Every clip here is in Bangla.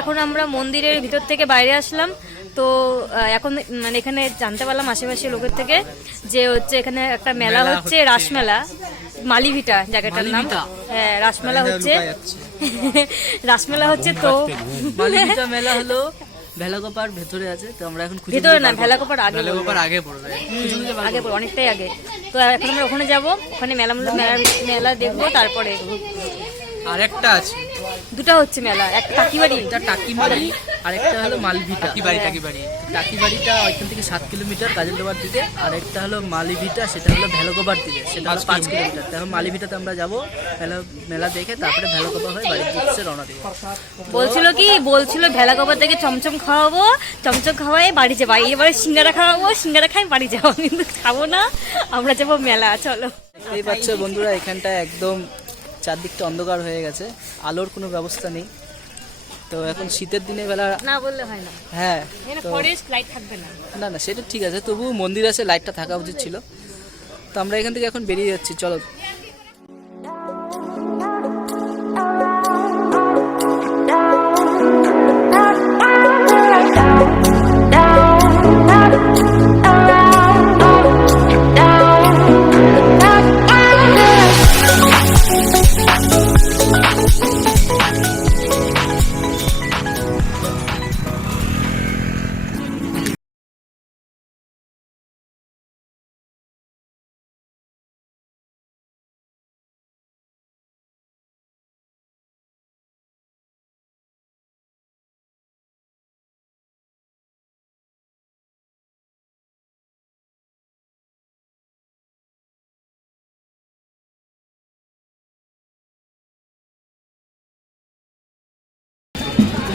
এখন আমরা মন্দিরের ভিতর থেকে বাইরে আসলাম। তো এখন মানে এখানে জানতে পারলাম আশেপাশে লোকের থেকে যে হচ্ছে এখানে একটা মেলা হচ্ছে। রাসমেলা। মালিভিটা জায়গাটার নাম। হ্যাঁ রাসমেলা হচ্ছে। রাসমেলা হচ্ছে তো। মেলা হলো ভেলাকোপার ভেতরে আছে তো আমরা এখন ভিতরে না ভেলাকোপার আগে তাহলে আগে পড়বে। আগে বল, অনেকটাই আগে। তো এখন আমরা ওখানে যাব ওখানে মেলা মেলা মেলা দেখব তারপরে আরেকটা আছে। দুটো হচ্ছে মেলা একটা টাকিবাড়ি। একটা টাকিমারি আর একটা হলো মালভিটা। কি বাড়ি টাকি বাড়ি টাকিবাড়িটা ওইখান থেকে সাত কিলোমিটার কাজলডোবার দিকে আর একটা হলো মালিভিটা সেটা হলো ভেলাকোপার দিকে সেটা হলো পাঁচ কিলোমিটার। তখন মালিভিটাতে আমরা যাব মেলা মেলা দেখে তারপরে ভেলাকোপা হয়ে বাড়ির দিচ্ছে রওনা দেবো। বলছিল কি? বলছিল ভেলাকোপা থেকে চমচম খাওয়াবো চমচম খাওয়াই বাড়ি যাব। এবারে সিঙ্গারা খাওয়াবো সিঙ্গারা খাই বাড়ি যাব কিন্তু খাব না। আমরা যাব মেলা চলো। এই পাচ্ছ বন্ধুরা এখানটা একদম চারদিকটা অন্ধকার হয়ে গেছে আলোর কোনো ব্যবস্থা নেই। তো এখন শীতের দিনে বেলা না বললে হয় না। হ্যাঁ এখানে ফরেস্ট লাইট থাকবে না। না না সেটা ঠিক আছে তবু মন্দির আছে লাইটটা থাকা উচিত ছিল। তো আমরা এখান থেকে এখন বেরিয়ে যাচ্ছি চলো।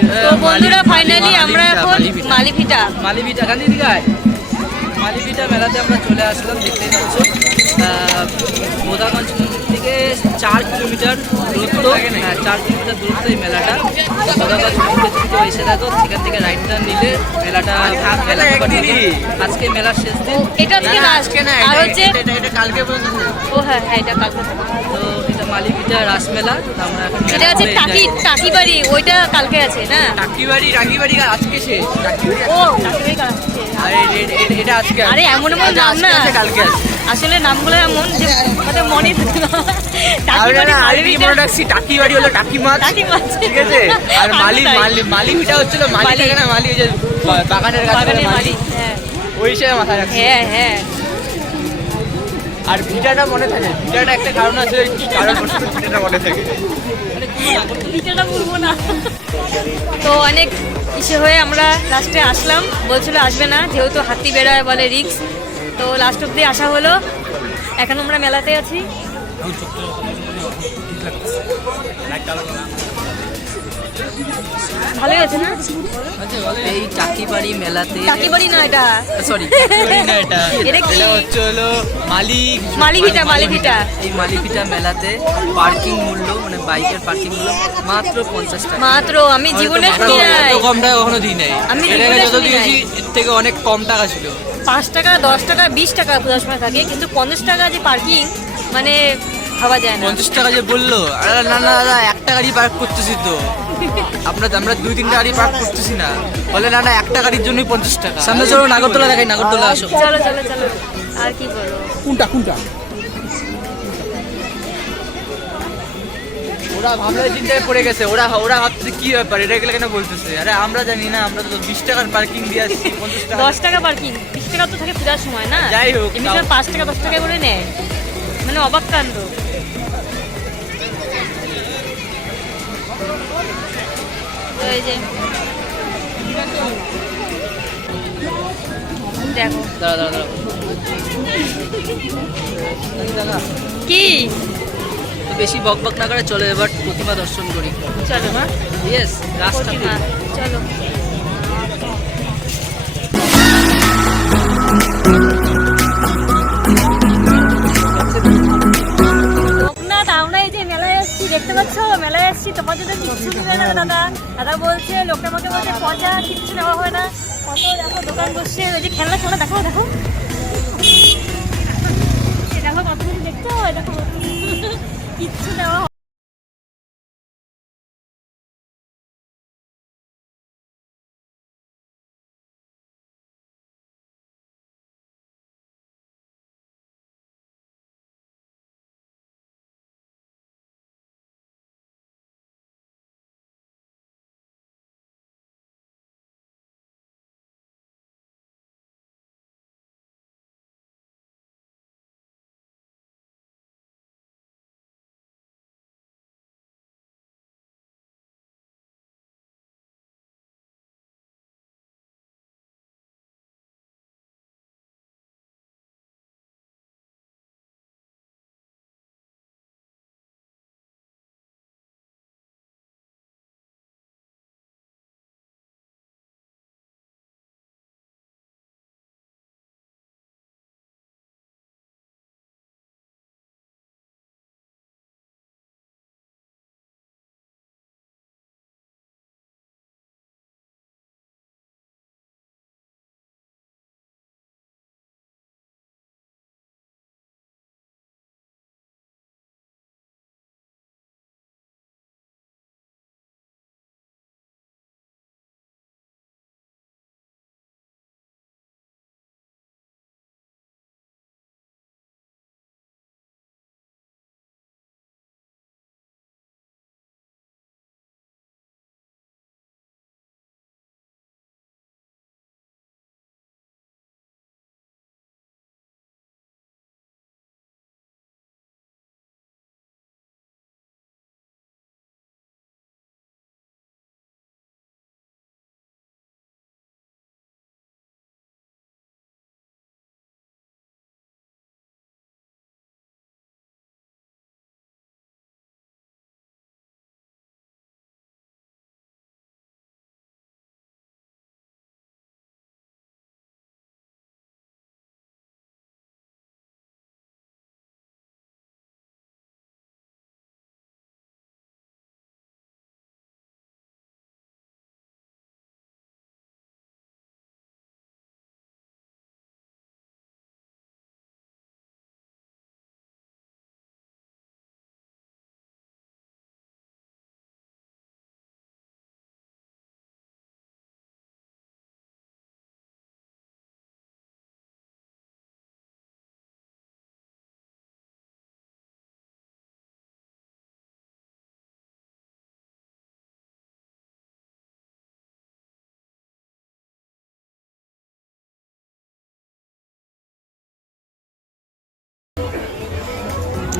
তো বন্ধুরা ফাইনালি আমরা এখন মালিভিটা। মালিভিটা গান্ধী দিঘায় মেলাতে আমরা চলে আসলাম দেখতেই পাচ্ছ। আহ, বোধাগঞ্জ মন্দির থেকে চার কিলোমিটার দূরত্ব চার কিলোমিটার দূরত্ব এই মেলাটা। বোধাগঞ্জ মন্দির থেকে এসে থাকো সেখান থেকে রাইডটা নিলে মেলাটা মেলা আজকে মেলার শেষ দিন। এটা হচ্ছে লাস্ট আর হচ্ছে এটা কালকে পর্যন্ত। ও হ্যাঁ হ্যাঁ এটা কালকে। তো এটা রাসমেলা এটা মেলা টাকি করে টাকিবাড়ি ওইটা কালকে আছে না? টাকি বাড়ি টাকি বাড়ি আজকে শেষ। ও আছে। এটা আজকে আরে এমন এমন নাম না। কালকে আছে। আসলে নামগুলো এমন যে মনে মনে টাকি বাড়ি হলো টাকি মাছ। টাকি মাছ। ঠিক আছে? আর মালি তাই। মালি মালিটা হচ্ছিল মালি মালি। না মালি ওই যে বাগানের মালি। হ্যাঁ। ওই হিসেবে মাথায় রাখছি। হ্যাঁ হ্যাঁ। আর ভিটাটা মনে থাকে ভিটাটা একটা কারণ আছে কারণ ভিটাটা মনে থাকে। ভিডিওটা বলব না। তো অনেক ইসে হয়ে আমরা লাস্টে আসলাম বলছিল আসবে না যেহেতু হাতি বেড়ায় বলে রিক্স তো লাস্ট অব্দি আসা হলো। এখন আমরা মেলাতে আছি। ভালোই আছে না? এই টাকিবাড়ি মেলাতে টাকিবাড়ি না এটা? সরি না এটা। এটা কি? হচ্ছে হলো মালিক মালিভিটা মালিভিটা। এই মালিপিটা মেলাতে পার্কিং মূল্য মানে বাইকের পার্কিং মূল্য মাত্র পঞ্চাশ টাকা। মাত্র আমি জীবনে শুনি নাই। কম টাকা কখনো দিই নাই। আমি যত দিয়েছি এর থেকে অনেক কম টাকা ছিল। পাঁচ টাকা দশ টাকা বিশ টাকা পূজার সময় থাকে কিন্তু পঞ্চাশ টাকা যে পার্কিং মানে ভাবা যায় না। পঞ্চাশ টাকা যে বলল আরে না না দাদা একটা গাড়ি পার্ক করতেছি তো। আমরা আমরা দুই তিনটা গাড়ি পার্ক করতেছি না। বলে না না একটা গাড়ির জন্যই পঞ্চাশ টাকা। সামনে চলো নাগরদোলা দেখাই নাগরদোলা আসো। চলো চলো চলো আর কি বলব কোনটা কোনটা? ওরা ভাবলে চিন্তায় পড়ে গেছে। ওরা ওরা ভাবছে কি ব্যাপার? এটা গেলে কেন বলতেছে? আরে আমরা জানি না আমরা তো বিশ টাকার পার্কিং দিয়ে আসছি পঞ্চাশ টাকা। দশ টাকা পার্কিং বিশ টাকা তো থাকে পূজার সময় না? যাই হোক, পাঁচ টাকা দশ টাকা করে নেয়। মানে অবাক কাণ্ড। তো এই যে। দেখো। কি? বেশি বক বক না করে চলো এবার প্রতিমা দর্শন করি। চলো মা। ইয়েস রাস্তা চলো। দেখতে পাচ্ছ? মেলায় এসেছি তোমার জন্য কিচ্ছু নেবে না দাদা। দাদা বলছে লোকটা আমাকে বলছে পচা কিচ্ছু নেওয়া হয় না। কত দেখো দোকান বসছে। ওই যে খেলনা খেলনা দেখো দেখো। দেখো কত কিছু দেখছ? এ দেখো। কিচ্ছু নেওয়া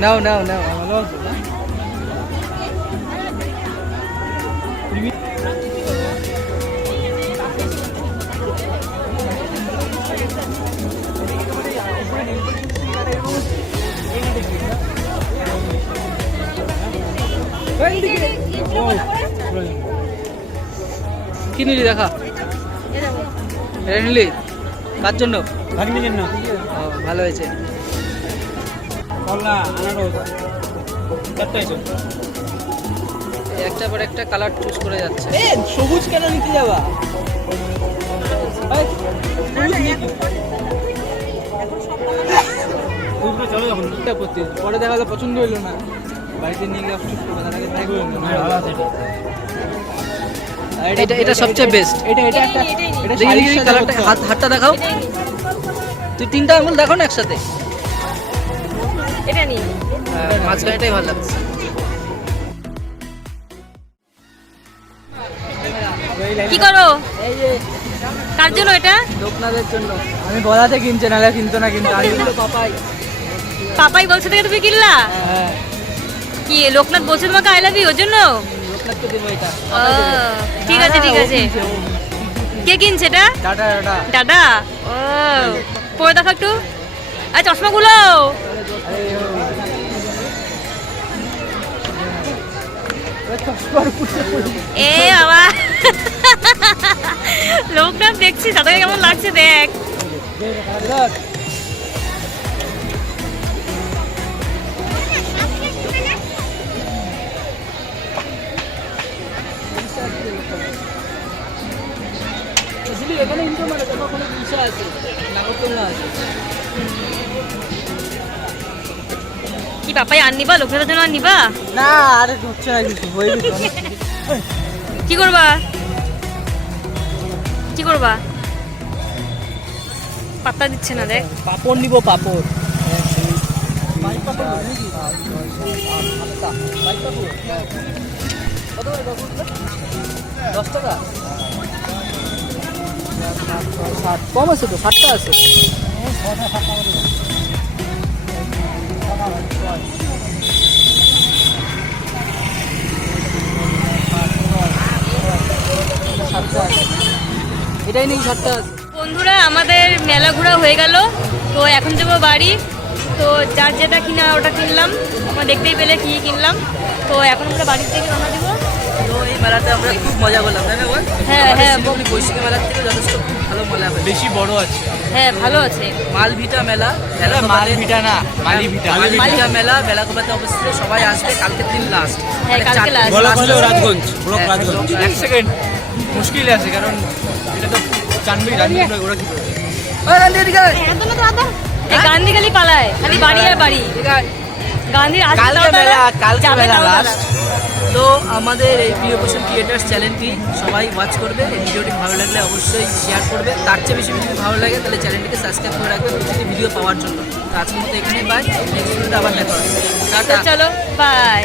নাও নাও নাও ভালো কি নিলি দেখা এটা নিলি কার জন্য ভাগ্নির জন্য ও, ভালো হয়েছে কলা আনারস একটা পর একটা কালার চুজ করে যাচ্ছে। এ সবুজ কেন নিতে যাবা? চলো যখন করতে। পরে দেখা গেলো পছন্দ হইল না। বাড়িতে নিয়ে গিয়ে চুজ করবে ট্রাই করবে এটা। এটা সবচেয়ে বেস্ট এটা এটা একটা এটা কালারটা হাত হাতটা দেখাও। তুই তিনটা আঙুল দেখো না একসাথে। এটা নি। মাঝখানেটাই ভালো লাগছে। কি করো? কার জন্য এটা? লোকনাথের জন্য। আমি বলাতে কিনছে নাহলে কিনতো না কিন্তু আমি পাপাই। পাপাই বলছে থেকে তুমি কিনলা? হ্যাঁ। কি লোকনাথ বলছে তোমাকে আই লাভ ইউ ওর জন্য? ঠিক আছে ঠিক আছে। কে কিনছে এটা? টাটা দাদা। ও পরে দেখো একটু। আর চশমাগুলো। এ বাবা। লোকনাথ দেখছি তাদেরকে কেমন লাগছে দেখ। এখানে ইনকাম মানে বিষয় আছে নাগরদোলনা আছে। পাপাই আর নিবা লোকনাথের জন্য আর নিবা না আরে হচ্ছে না কিছু হয়ে কি করবা? কি করবা? পাত্তা দিচ্ছে না দেখ। পাপড় নিব পাপড়। দশ টাকা? কম আছে তো ষাটটা আছে। এটাই নেই আছে বন্ধুরা আমাদের মেলা ঘোরা হয়ে গেল। তো এখন যাব বাড়ি। তো যার যেটা কিনা ওটা কিনলাম। আমরা দেখতেই পেলে কি কিনলাম। তো এখন আমরা বাড়ির থেকে রওনা দেবো। তো এই মেলাতে আমরা খুব মজা করলাম হ্যাঁ, হ্যাঁ, বৈশাখী মেলার থেকে যথেষ্ট ভালো মেলা বেশি বড় আছে। হ্যাঁ ভালো আছে। মালভিটা মেলা মেলা মাল ভিটা না মালি ভিটা মালভিটা মেলা বেলাকোপাতে অবস্থিত সবাই আসবে কালকের দিন লাস্ট হ্যাঁ, কালকে last। রাজগঞ্জ। রাজগঞ্জ এক সেকেন্ড মুশকিল আছে কারণ এটা তো রাজনীতি ওরা কি করবে এই গান্ধী খালি পালায় খালি বাড়ি আর বাড়ি। গান্ধীর কালকে মেলা কালকে মেলা লাস্ট তো আমাদের এই প্রিয় পোষণ ক্রিয়েটার্স চ্যানেলটি সবাই ওয়াচ করবে এই ভিডিওটি ভালো লাগলে অবশ্যই শেয়ার করবে। তার চেয়ে বেশি যদি ভালো লাগে তাহলে চ্যানেলটিকে সাবস্ক্রাইব করে রাখবে প্রতিটি ভিডিও পাওয়ার জন্য। তো আজকের মতো এখানেই পাই নেক্সট ভিডিওটা আবার দেখা টাটা। চলো বাই